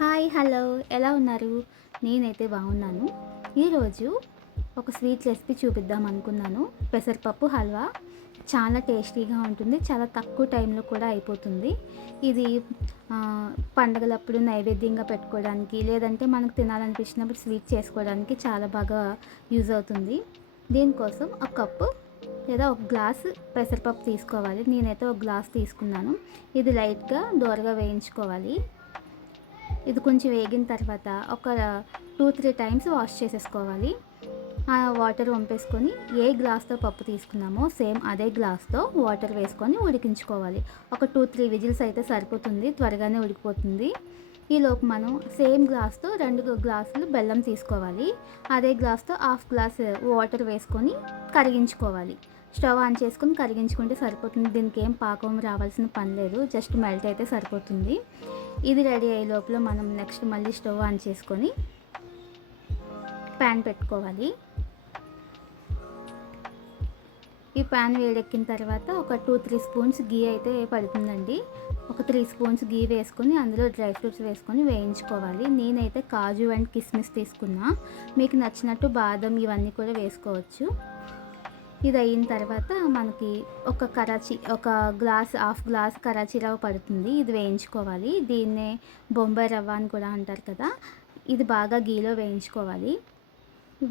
Hi hello ఎలా ఉన్నారు? నేనైతే బాగున్నాను. ఈరోజు ఒక స్వీట్ రెసిపీ చూపిద్దాం అనుకున్నాను. పెసరపప్పు హల్వా చాలా టేస్టీగా ఉంటుంది. చాలా తక్కువ టైంలో కూడా అయిపోతుంది. ఇది పండగలప్పుడు నైవేద్యంగా పెట్టుకోవడానికి, లేదంటే మనకు తినాలనిపించినప్పుడు స్వీట్ చేసుకోవడానికి చాలా బాగా యూజ్ అవుతుంది. దీనికోసం ఒక కప్పు లేదా ఒక గ్లాసు పెసరపప్పు తీసుకోవాలి. నేనైతే ఒక గ్లాస్ తీసుకున్నాను. ఇది లైట్గా దోరగా వేయించుకోవాలి. ఇది కొంచెం వేగిన తర్వాత ఒక 2-3 టైమ్స్ వాష్ చేసేసుకోవాలి. ఆ వాటర్ వంపేసుకొని ఏ గ్లాస్తో పప్పు తీసుకున్నామో సేమ్ అదే గ్లాస్తో వాటర్ వేసుకొని ఉడికించుకోవాలి. ఒక 2-3 విజిల్స్ అయితే సరిపోతుంది, త్వరగానే ఉడికిపోతుంది. ఈలోపు మనం సేమ్ గ్లాస్తో 2 గ్లాసులు బెల్లం తీసుకోవాలి. అదే గ్లాస్తో హాఫ్ గ్లాస్ వాటర్ వేసుకొని కరిగించుకోవాలి. స్టవ్ ఆన్ చేసుకొని కరిగించుకుంటే సరిపోతుంది. దీనికి ఏం పాకం రావాల్సిన పని లేదు, జస్ట్ మెల్ట్ అయితే సరిపోతుంది. ఇది రెడీ అయ్యే లోపల మనం నెక్స్ట్ మళ్ళీ స్టవ్ ఆన్ చేసుకొని ప్యాన్ పెట్టుకోవాలి. ఈ ప్యాన్ వేడెక్కిన తర్వాత ఒక 2-3 స్పూన్స్ గీ అయితే పడుతుందండి. ఒక 3 స్పూన్స్ గీ వేసుకొని అందులో డ్రై ఫ్రూట్స్ వేసుకొని వేయించుకోవాలి. నేనైతే కాజు అండ్ కిస్మిస్ తీసుకున్నా. మీకు నచ్చినట్టు బాదం ఇవన్నీ కూడా వేసుకోవచ్చు. ఇది అయిన తర్వాత మనకి ఒక గ్లాస్ హాఫ్ గ్లాస్ కరాచీ రవ్వ పడుతుంది. ఇది వేయించుకోవాలి. దీన్నే బొంబాయి రవ్వ అని కూడా అంటారు కదా. ఇది బాగా గీలో వేయించుకోవాలి.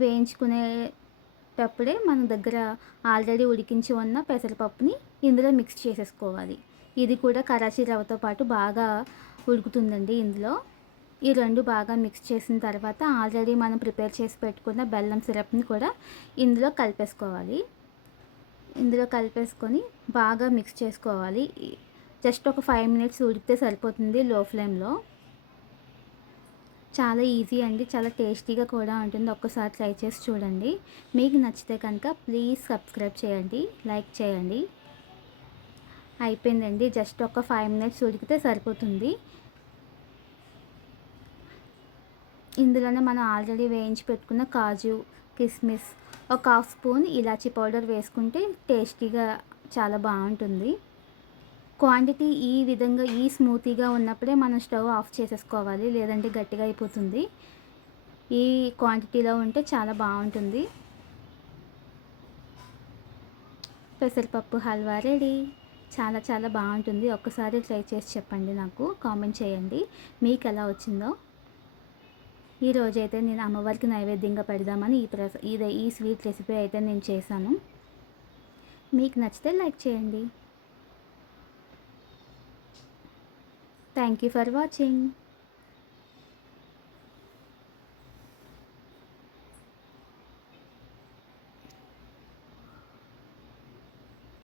వేయించుకునేటప్పుడే మన దగ్గర ఆల్రెడీ ఉడికించి ఉన్న పెసరపప్పుని ఇందులో మిక్స్ చేసేసుకోవాలి. ఇది కూడా కరాచీ రవ్వతో పాటు బాగా ఉడుకుతుందండి. ఇందులో ఈ రెండు బాగా మిక్స్ చేసిన తర్వాత ఆల్రెడీ మనం ప్రిపేర్ చేసి పెట్టుకున్న బెల్లం సిరప్ని కూడా ఇందులో కలిపేసుకోవాలి. ఇందులో కలిపేసుకొని బాగా మిక్స్ చేసుకోవాలి. జస్ట్ ఒక 5 మినిట్స్ ఉడికితే సరిపోతుంది లో ఫ్లేమ్లో. చాలా ఈజీ అండి, చాలా టేస్టీగా కూడా ఉంటుంది. ఒక్కసారి ట్రై చేసి చూడండి. మీకు నచ్చితే కనుక ప్లీజ్ సబ్స్క్రైబ్ చేయండి, లైక్ చేయండి. అయిపోయిందండి, జస్ట్ ఒక 5 మినిట్స్ ఉడికితే సరిపోతుంది. ఇందులోనే మనం ఆల్రెడీ వేయించి పెట్టుకున్న కాజు, కిస్మిస్, ఒక హాఫ్ స్పూన్ ఇలాచీ పౌడర్ వేసుకుంటే టేస్టీగా చాలా బాగుంటుంది. క్వాంటిటీ ఈ విధంగా స్మూతీగా ఉన్నప్పుడే మనం స్టవ్ ఆఫ్ చేసేసుకోవాలి, లేదంటే గట్టిగా అయిపోతుంది. ఈ క్వాంటిటీలో ఉంటే చాలా బాగుంటుంది. పెసరపప్పు హల్వా రెడీ. చాలా చాలా బాగుంటుంది. ఒక్కసారి ట్రై చేసి చెప్పండి, నాకు కామెంట్ చేయండి మీకు ఎలా వచ్చిందో. ఈరోజైతే నేను అమ్మవారికి నైవేద్యంగా పెడదామని ఈ స్వీట్ రెసిపీ అయితే నేను చేశాను. మీకు నచ్చితే లైక్ చేయండి. Thank you for watching.